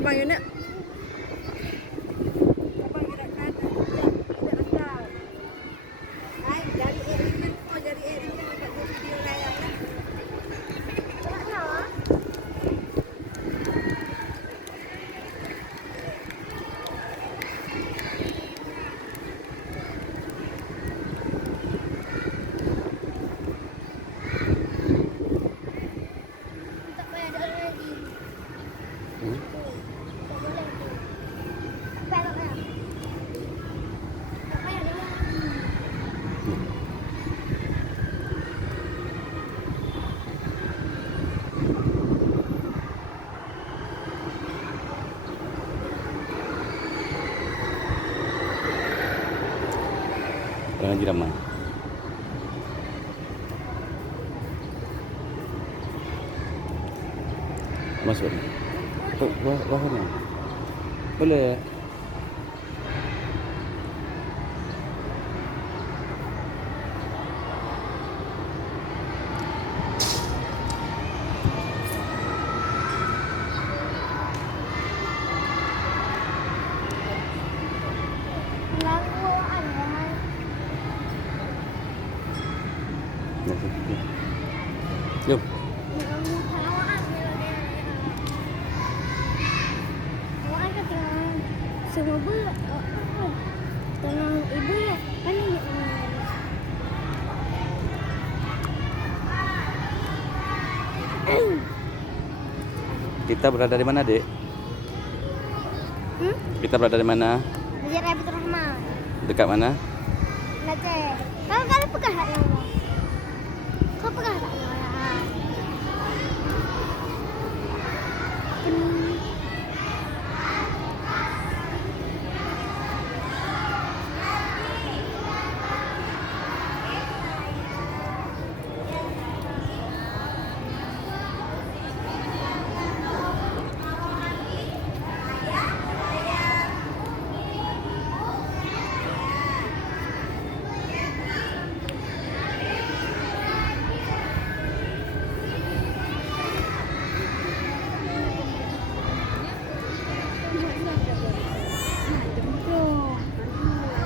Abang you nak? Abang you nak kan? Nak asal. Hai, dari Erin oh dari Erin yang buat video layar lah. Orang lagi ramai. Masuk. Wah mana? Boleh. Jom. Semua bulan tolong ibu ya kan ini Kita berada di mana, Dek? Kita berada di mana? Masjid Rabitul Rahman. Dekat mana? Najib. Kalau pegang tak nama? Kau pegang tak nama?